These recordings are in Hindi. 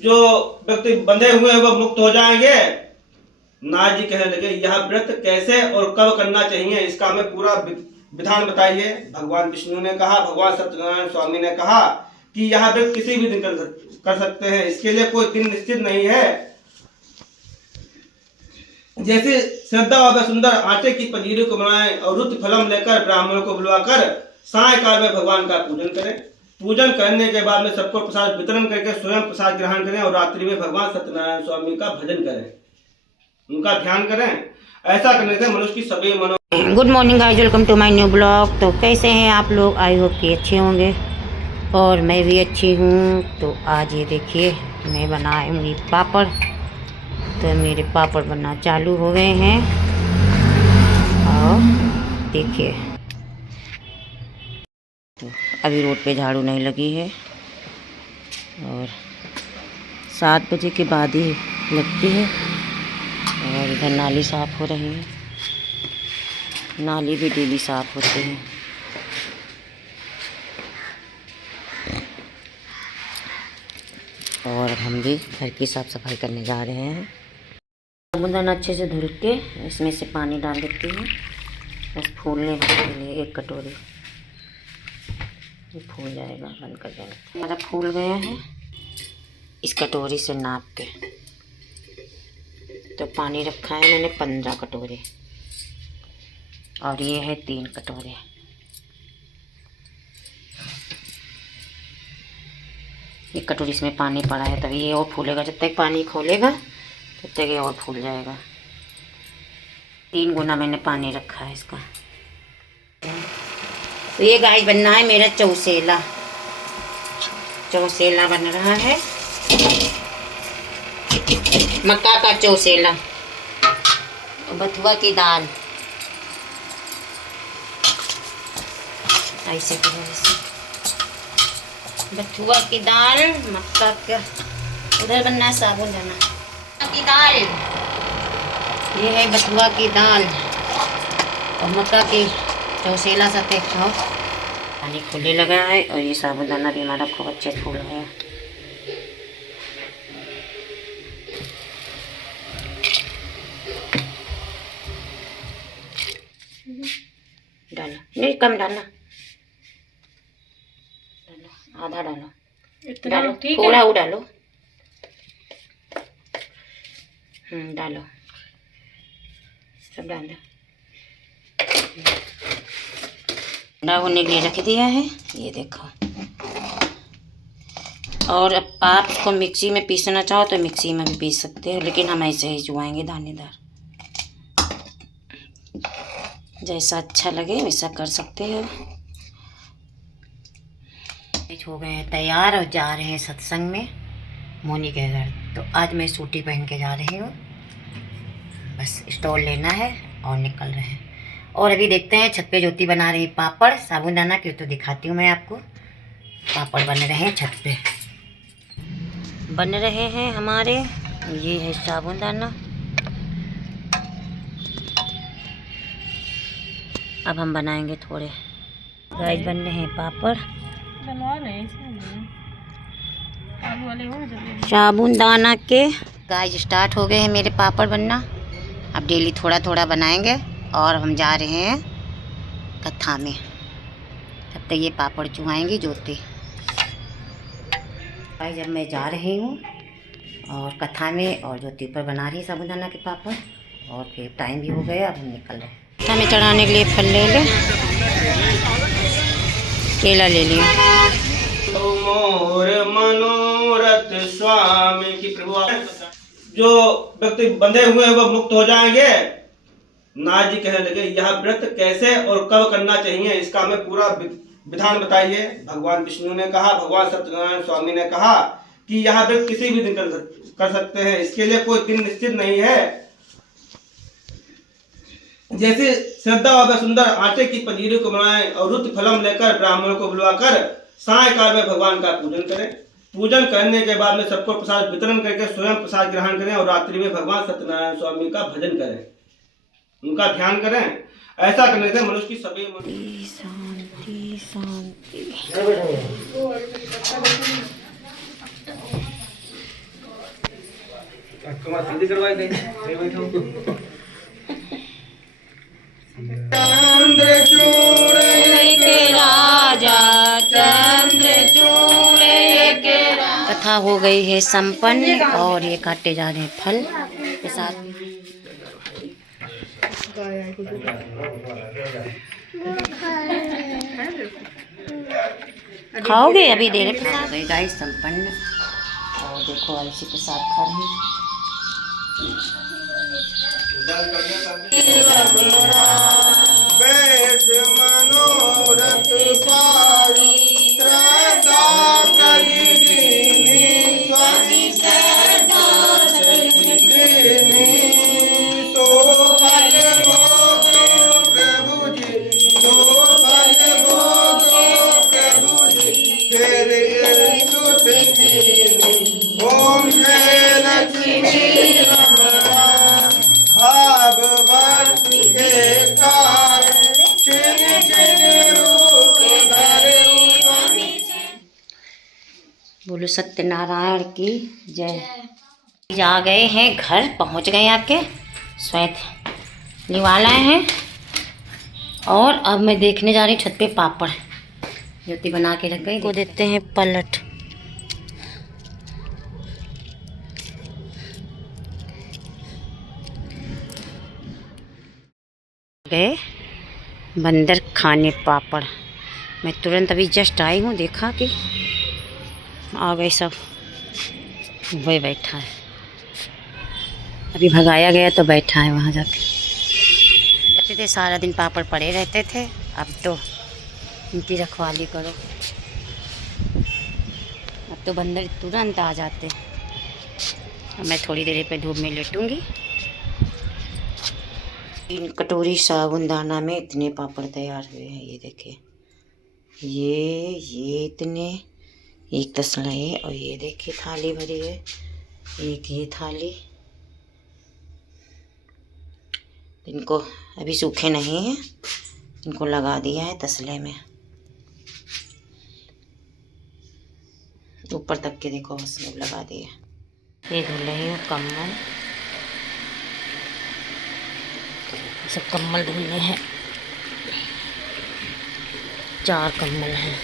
जो व्यक्ति बंधे हुए हैं वह मुक्त हो जाएंगे। नारद जी कहने लगे, यह व्रत कैसे और कब करना चाहिए, इसका हमें पूरा विधान बताइए। भगवान विष्णु ने कहा, भगवान सत्यनारायण स्वामी ने कहा कि यह व्रत किसी भी दिन कर सकते हैं, इसके लिए कोई दिन निश्चित नहीं है। जैसे श्रद्धा व सुंदर आटे की पंजीरी को बनाएं और रुद्र फलम लेकर ब्राह्मणों को बुलवाकर सायकाल में भगवान का पूजन करें। पूजन करने के बाद में सबको प्रसाद वितरण करके स्वयं प्रसाद ग्रहण करें और रात्रि में भगवान सत्यनारायण स्वामी का भजन करें, उनका ध्यान करें। ऐसा करने से मनुष्य की सभी मनो। Good morning guys, welcome to my new blog. तो कैसे हैं आप लोग? आई होप कि अच्छे होंगे और मैं भी अच्छी हूँ। तो आज ये देखिए मैं बनाऊंगी पापड़। तो मेरे पापड़ बनना चालू हो गए हैं और देखिए अभी रोड पे झाड़ू नहीं लगी है और 7 बजे के बाद ही लगती है। और इधर नाली साफ़ हो रही है, नाली भी डेली साफ़ होती है। और हम भी घर की साफ़ सफाई करने जा रहे हैं। साबुन अच्छे से धुल के इसमें से पानी डाल देती हूँ बस फूलने के लिए। 1 कटोरी फूल जाएगा, बंद कर देना। हमारा फूल गया है इस कटोरी से नाप के। तो पानी रखा है मैंने 15 कटोरे और ये है 3 कटोरे। एक कटोरी इसमें पानी पड़ा है तभी ये और फूलेगा। जब तक पानी खोलेगा तब तक ये और फूल जाएगा। 3 गुना मैंने पानी रखा है इसका। तो ये गाइस बनना है मेरा चौसेला। चौसेला बन रहा है, मक्का का चौसेला। बथुआ की दाल ऐसे बथुआ की दाल, मक्का का। उधर बनना है साबूदाना की दाल। ये है बथुआ की दाल और मक्का की चौसेला साथे खाओ। पानी खुले लगा है और ये साबूदाना भी हमारा खूब अच्छे से फूल है। डालो, नहीं कम डालना, आधा डालो, डालो थोड़ा वो डालो। डालो, सब डाल दो। ठंडा होने के लिए रख दिया है, ये देखो। और अब आप इसको मिक्सी में पीसना चाहो तो मिक्सी में भी पीस सकते हो, लेकिन हम ऐसे ही चुआएंगे दानेदार। जैसा अच्छा लगे वैसा कर सकते हो। हो गए हैं तैयार और जा रहे हैं सत्संग में मोनी के घर। तो आज मैं सूटी पहन के जा रही हूँ, बस स्टॉल लेना है और निकल रहे हैं। और अभी देखते हैं छत पे ज्योति बना रही पापड़ साबूदाना की, तो दिखाती हूँ मैं आपको। पापड़ बन रहे हैं छत पे, बन रहे हैं हमारे। ये है साबूदाना। अब हम बनाएंगे थोड़े। गाइस बन रहे हैं पापड़ साबूदाना के। गाइस स्टार्ट हो गए हैं मेरे पापड़ बनना। अब डेली थोड़ा थोड़ा बनाएंगे और हम जा रहे हैं कथा में। तब तक ये पापड़ चुआएंगी ज्योति। गाइस जब मैं जा रही हूँ और कथा में, और ज्योति पर बना रही है साबूदाना के पापड़। और फिर टाइम भी हो गया, अब हम निकल रहे हैं। कथा में चढ़ाने के लिए फल ले लें, केला ले लिया। मोर मनोरथ स्वामी की प्रभु। जो व्यक्ति बंधे हुए हैं वह मुक्त हो जाएंगे। नारद जी कहने लगे, यह व्रत कैसे और कब करना चाहिए, इसका हमें पूरा विधान बताइए। भगवान विष्णु ने कहा, भगवान सत्यनारायण स्वामी ने कहा कि यह व्रत किसी भी दिन कर सकते हैं, इसके लिए कोई दिन निश्चित नहीं है। जैसे श्रद्धा व सुंदर आटे की पंजीरी को बनाएं और रुद्र फलम लेकर ब्राह्मणों को बुलवाकर सायकाल में भगवान का पूजन करें। पूजन करने के बाद में सबको प्रसाद वितरण करके स्वयं प्रसाद ग्रहण करें और रात्रि में भगवान सत्यनारायण स्वामी का भजन करें, उनका ध्यान करें। ऐसा करने से मनुष्य की सभी शांति शांति। तुम्हारा सीधी करवाई दे बैठो। चंद्रचूड़ के राजा, चंद्रचूड़ के राजा। कथा हो गई है संपन्न और ये काटे जा रहे हैं फल के साथ। खाओगे अभी देर हो गई गाइस संपन्न। और देखो अलसी प्रसाद खा रही हैं। मनोरथ सारी श्रद्धा करी दीनी, स्वामी श्रद्धा करी दीनी। सो फल भोगो प्रभु जी, सो फल भोगो प्रभु जी, फिर सुख दीनी। ओम जय लक्ष्मी रमणा, भाव भक्त के कारण चिन चिन रूप धरे। बोलो सत्यनारायण की जय। आ गए हैं घर, पहुंच गए आपके श्वेत निवालाए हैं। और अब मैं देखने जा रही हूँ छत पे पापड़ ज्योति बना के रख गई। को देते हैं पलट। गए बंदर खाने पापड़। मैं तुरंत अभी जस्ट आई हूँ, देखा कि आ गए सब। वही बैठा है, अभी भगाया गया तो बैठा है वहाँ जाके। कहते थे सारा दिन पापड़ पड़े रहते थे, अब तो इनकी रखवाली करो। अब तो बंदर तुरंत आ जाते। अब मैं थोड़ी देर पे धूप में लेटूंगी। 3 कटोरी साबुनदाना में इतने पापड़ तैयार हुए हैं। ये देखिए, ये इतने, एक तसला है। और ये देखिए थाली भरी है, एक ये थाली। इनको अभी सूखे नहीं हैं, इनको लगा दिया है तसले में ऊपर तक के। देखो बस लगा दिया। ये धुल रही हूँ कम्बल, सब कम्बल धुलने हैं। 4 कम्बल हैं।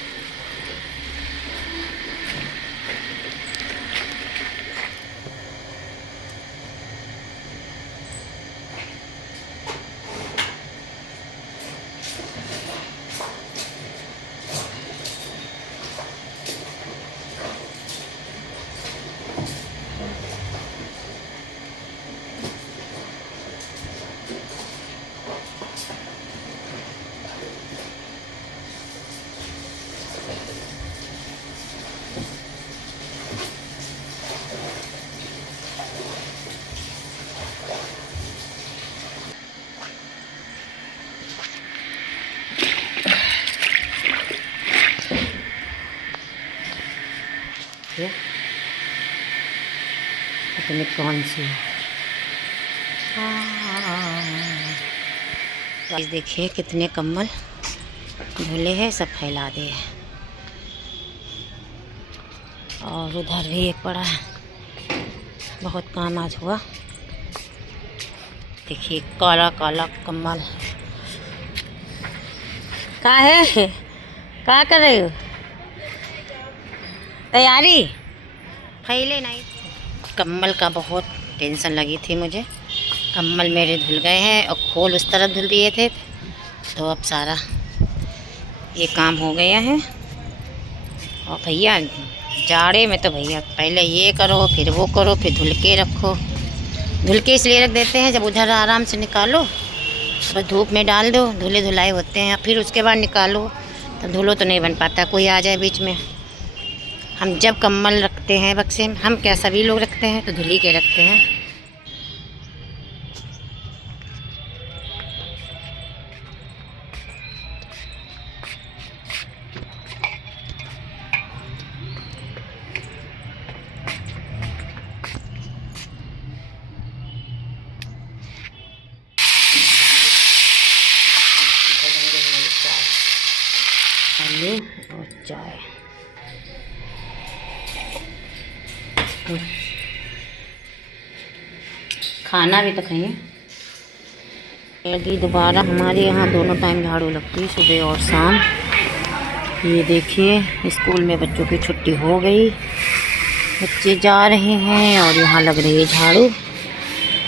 पता नहीं कौन सी है। गाइस देखिए कितने कम्बल धुले हैं, सब फैला दिए। और उधर भी एक पड़ा है, बहुत काम आज हुआ। देखिए काला काला कम्बल। क्या है, क्या कर रहे हो? तैयारी फैले नहीं। कम्बल का बहुत टेंशन लगी थी मुझे। कम्बल मेरे धुल गए हैं और खोल उस तरफ धुल दिए थे, तो अब सारा ये काम हो गया है। और भैया जाड़े में तो भैया पहले ये करो फिर वो करो, फिर धुल के रखो। धुल के इसलिए रख देते हैं, जब उधर आराम से निकालो बस धूप में डाल दो, धुले धुलाए होते हैं। फिर उसके बाद निकालो तो धुलो तो नहीं बन पाता, कोई आ जाए बीच में। हम जब कम्बल रखते हैं बक्से में, हम क्या सभी लोग रखते हैं, तो धुली के रखते हैं। आलू और चाय। खाना भी तो खाइए। यदि दोबारा हमारे यहाँ दोनों टाइम झाड़ू लगती है, सुबह और शाम। ये देखिए स्कूल में बच्चों की छुट्टी हो गई, बच्चे जा रहे हैं और यहाँ लग रही है झाड़ू।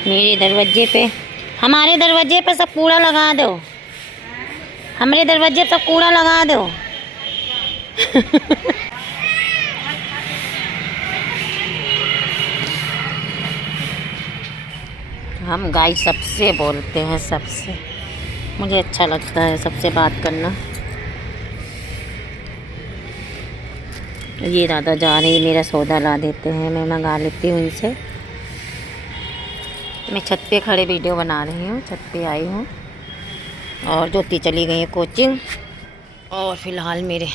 मेरे दरवाजे पे, हमारे दरवाजे पे सब कूड़ा लगा दो, हमारे दरवाजे पे सब कूड़ा लगा दो। हम गाय सबसे बोलते हैं, सबसे मुझे अच्छा लगता है सबसे बात करना। ये दादा जा रहे हैं, मेरा सौदा ला देते हैं, मैं मंगा लेती हूँ इनसे। मैं छत पे खड़े वीडियो बना रही हूँ, छत पे आई हूँ और ज्योति चली गई है कोचिंग। और फिलहाल मेरे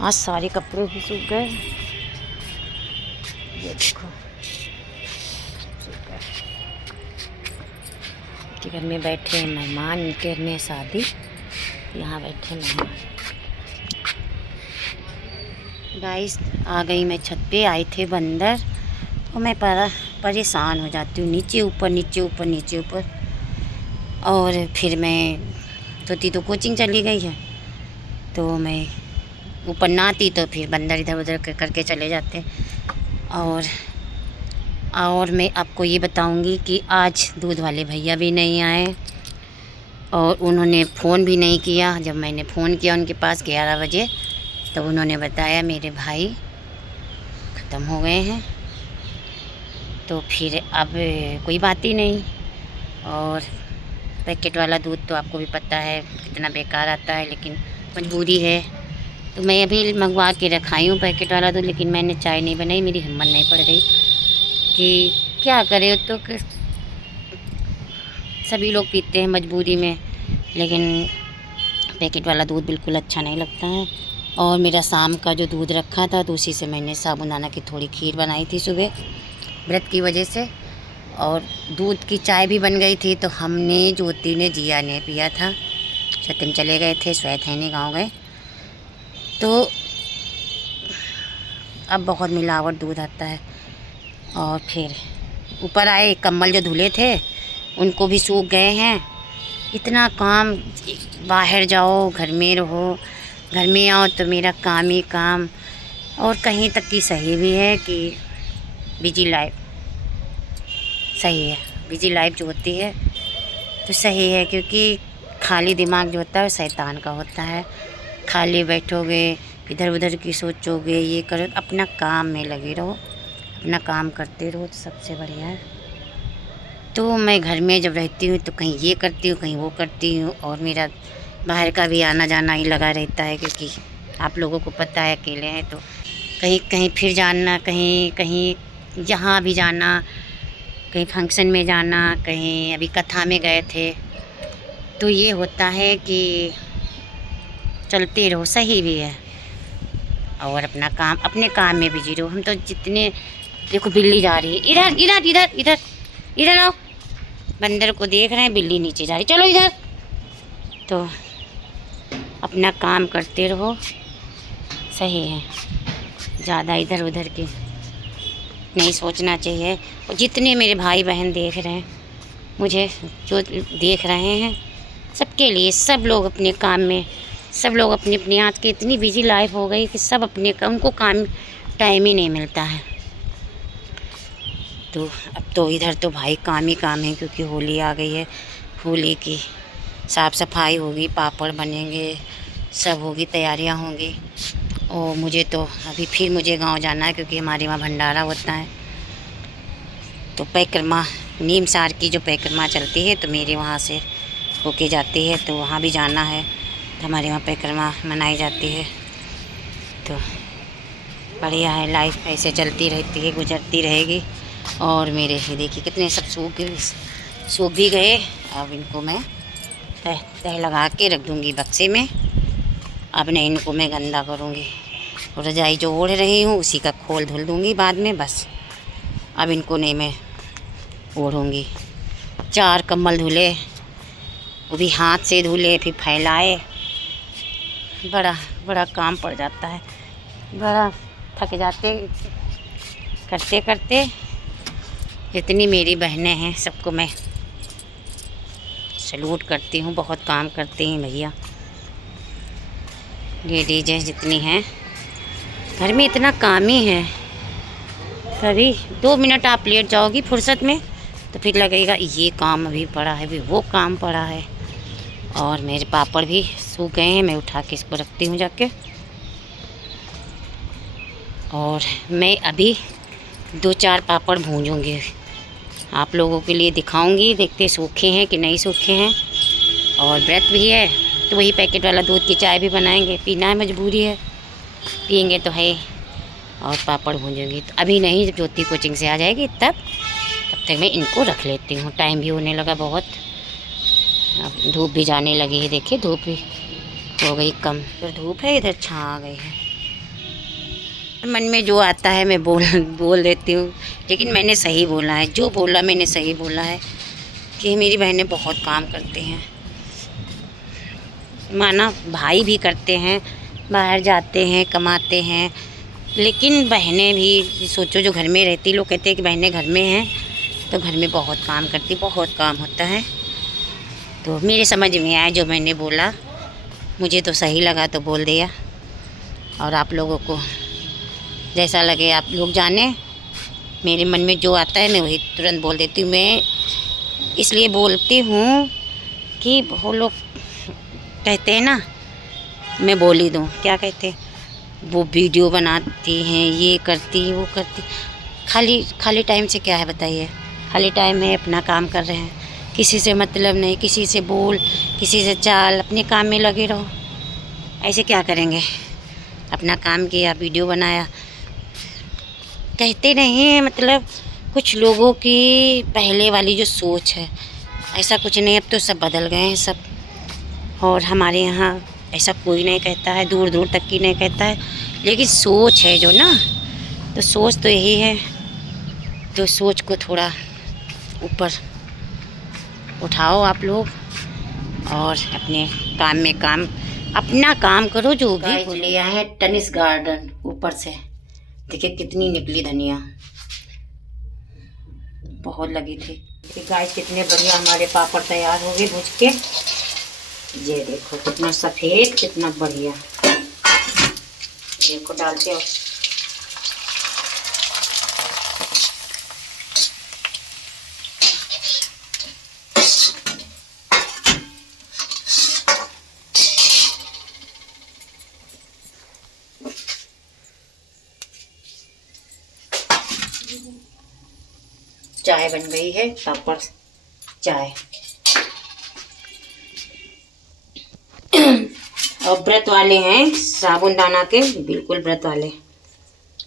आज सारे कपड़े भी सूख गए, ये देखो सूख गए। कि घर में बैठे हैं मेहमान, इनके घर में शादी, यहाँ बैठे मेहमान। गाइस आ गई मैं छत पे, आए थे बंदर और मैं परेशान हो जाती हूँ, नीचे ऊपर नीचे ऊपर नीचे ऊपर। और फिर मैं तो कोचिंग चली गई है, तो मैं ऊपर ना आती तो फिर बंदर इधर उधर करके चले जाते। और मैं आपको ये बताऊंगी कि आज दूध वाले भैया भी नहीं आए और उन्होंने फ़ोन भी नहीं किया। जब मैंने फ़ोन किया उनके पास 11 बजे, तब उन्होंने बताया मेरे भाई ख़त्म हो गए हैं। तो फिर अब कोई बात ही नहीं। और पैकेट वाला दूध तो आपको भी पता है कितना बेकार आता है, लेकिन मजबूरी है तो मैं अभी मंगवा के रखाई हूँ पैकेट वाला दूध। लेकिन मैंने चाय नहीं बनाई, मेरी हिम्मत नहीं पड़ रही कि क्या करे। तो सभी लोग पीते हैं मजबूरी में, लेकिन पैकेट वाला दूध बिल्कुल अच्छा नहीं लगता है। और मेरा शाम का जो दूध रखा था तो उसी से मैंने साबूदाना की थोड़ी खीर बनाई थी सुबह व्रत की वजह से, और दूध की चाय भी बन गई थी। तो हमने, ज्योति ने, जिया ने पिया था। सत्यम चले गए थे, स्वैथैनी गाँव गए। तो अब बहुत मिलावट दूध आता है। और फिर ऊपर आए, कम्बल जो धुले थे उनको भी सूख गए हैं। इतना काम, बाहर जाओ घर में रहो, घर में आओ तो मेरा काम ही काम। और कहीं तक की सही भी है कि बिजी लाइफ सही है, बिजी लाइफ जो होती है तो सही है, क्योंकि खाली दिमाग जो होता है वो शैतान का होता है। खाली बैठोगे, इधर उधर की सोचोगे, ये करो, अपना काम में लगे रहो, अपना काम करते रहो तो सबसे बढ़िया है। तो मैं घर में जब रहती हूँ तो कहीं ये करती हूँ, कहीं वो करती हूँ। और मेरा बाहर का भी आना जाना ही लगा रहता है, क्योंकि आप लोगों को पता है अकेले हैं तो कहीं कहीं फिर जाना, कहीं कहीं जहाँ भी जाना, कहीं फंक्शन में जाना, कहीं अभी कथा में गए थे। तो ये होता है कि चलते रहो, सही भी है। और अपना काम, अपने काम में बिजी रहो। हम तो जितने, देखो बिल्ली जा रही है, इधर इधर इधर इधर इधर आओ, बंदर को देख रहे हैं, बिल्ली नीचे जा रही, चलो इधर। तो अपना काम करते रहो, सही है। ज़्यादा इधर उधर के नहीं सोचना चाहिए। और जितने मेरे भाई बहन देख रहे हैं, मुझे जो देख रहे हैं, सबके लिए, सब लोग अपने काम में, सब लोग अपनी अपनी, आज की इतनी बिजी लाइफ हो गई कि सब अपने, उनको काम टाइम ही नहीं मिलता है। तो अब तो इधर तो भाई काम ही काम है, क्योंकि होली आ गई है। होली की साफ़ सफाई होगी, पापड़ बनेंगे, सब होगी, तैयारियां होंगी। और मुझे तो अभी फिर मुझे गांव जाना है, क्योंकि हमारे वहाँ भंडारा होता है। तो परिक्रमा, नीम सार की जो परिक्रमा चलती है तो मेरे वहाँ से होके जाती है, तो वहाँ भी जाना है। तो हमारे वहाँ परिक्रमा मनाई जाती है। तो बढ़िया है, लाइफ ऐसे चलती रहती है, गुजरती रहेगी। और मेरे ये देखिए कितने सब सूख भी गए। अब इनको मैं तह लगा के रख दूँगी बक्से में। अब नहीं इनको मैं गंदा करूँगी। और रजाई जो ओढ़ रही हूँ उसी का खोल धुल दूँगी बाद में, बस। अब इनको नहीं मैं ओढ़ूँगी। 4 कंबल धुले, वो भी हाथ से धुले, फिर फैलाए, बड़ा काम पड़ जाता है, बड़ा थक जाते करते करते। जितनी मेरी बहनें हैं सबको मैं सैल्यूट करती हूँ। बहुत काम करती हैं भैया, लेडीज हैं जितनी हैं। घर में इतना काम ही है, कभी 2 मिनट आप लेट जाओगी फुर्सत में तो फिर लगेगा ये काम अभी पड़ा है, भी वो काम पड़ा है। और मेरे पापड़ भी सूख गए हैं, मैं उठा के इसको रखती हूँ जाके। और मैं अभी 2-4 पापड़ भूंजूंगी, आप लोगों के लिए दिखाऊंगी, देखते सूखे हैं कि नहीं सूखे हैं। और व्रत भी है तो वही पैकेट वाला दूध की चाय भी बनाएंगे, पीना है, मजबूरी है, पियेंगे तो है। और पापड़ भूंजूंगी तो अभी नहीं, जब ज्योति कोचिंग से आ जाएगी तब तक मैं इनको रख लेती हूँ। टाइम भी होने लगा बहुत, अब धूप भी जाने लगी है। देखिए धूप भी हो गई कम, इधर धूप है, इधर छाँ आ गई है। मन में जो आता है मैं बोल देती हूँ, लेकिन मैंने सही बोला है, जो बोला मैंने सही बोला है कि मेरी बहनें बहुत काम करती हैं। माना भाई भी करते हैं, बाहर जाते हैं, कमाते हैं, लेकिन बहनें भी सोचो जो घर में रहती, लोग कहते हैं कि बहनें घर में हैं तो घर में बहुत काम करती, बहुत काम होता है। तो मेरे समझ में आया जो मैंने बोला, मुझे तो सही लगा तो बोल दिया। और आप लोगों को जैसा लगे आप लोग जाने, मेरे मन में जो आता है मैं वही तुरंत बोल देती हूँ। मैं इसलिए बोलती हूँ कि वो लोग कहते हैं ना, मैं बोल ही दूँ, क्या कहते हैं, वो वीडियो बनाती हैं, ये करती वो करती। खाली टाइम से क्या है बताइए, खाली टाइम में अपना काम कर रहे हैं, किसी से मतलब नहीं, किसी से बोल, किसी से चाल, अपने काम में लगे रहो। ऐसे क्या करेंगे, अपना काम किया, वीडियो बनाया। कहते नहीं हैं, मतलब कुछ लोगों की पहले वाली जो सोच है, ऐसा कुछ नहीं, अब तो सब बदल गए हैं सब। और हमारे यहाँ ऐसा कोई नहीं कहता है, दूर दूर तक की नहीं कहता है, लेकिन सोच है जो ना, तो सोच तो यही है, तो सोच को थोड़ा ऊपर उठाओ आप लोग और अपने काम में काम, अपना काम करो। जो भी लिया है टेनिस गार्डन, ऊपर से देखिए कितनी निकली धनिया, बहुत लगी थी। गाइस कितने बढ़िया हमारे पापड़ तैयार हो गए भूज के, ये देखो कितना सफ़ेद, कितना बढ़िया। देखो डालते हो, चाय बन गई है, पापड़ चाय। और व्रत वाले हैं, साबुनदाना के, बिल्कुल व्रत वाले।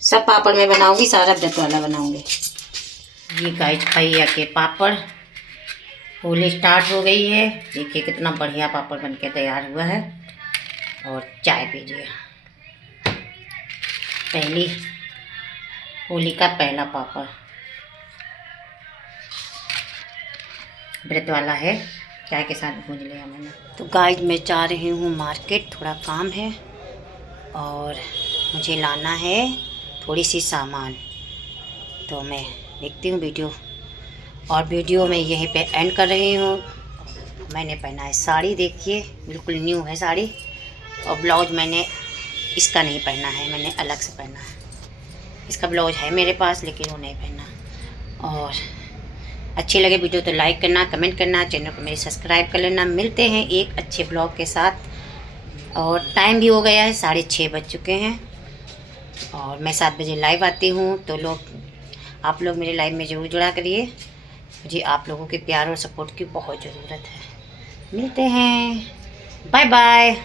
सब पापड़ मैं बनाऊंगी, सारा व्रत वाला बनाऊंगी। ये गाइस भैया के पापड़, होली स्टार्ट हो गई है, देखिए कितना बढ़िया पापड़ बनके तैयार हुआ है। और चाय पीजिए, पहली होली का पहला पापड़ व्रत वाला है, चाय के साथ भून लिया मैंने। तो गाइस मैं जा रही हूँ मार्केट, थोड़ा काम है और मुझे लाना है थोड़ी सी सामान, तो मैं देखती हूँ वीडियो। और वीडियो मैं यहीं पे एंड कर रही हूँ। मैंने पहना है साड़ी, देखिए बिल्कुल न्यू है साड़ी, और ब्लाउज मैंने इसका नहीं पहना है, मैंने अलग से पहना है। इसका ब्लाउज है मेरे पास लेकिन वो नहीं पहना। और अच्छी लगे वीडियो तो लाइक करना, कमेंट करना, चैनल को मेरे सब्सक्राइब कर लेना। मिलते हैं एक अच्छे ब्लॉग के साथ। और टाइम भी हो गया है, 6:30 बज चुके हैं और मैं 7 बजे लाइव आती हूँ, तो आप लोग मेरे लाइव में ज़रूर जुड़ा करिए। मुझे आप लोगों के प्यार और सपोर्ट की बहुत ज़रूरत है। मिलते हैं, बाय बाय।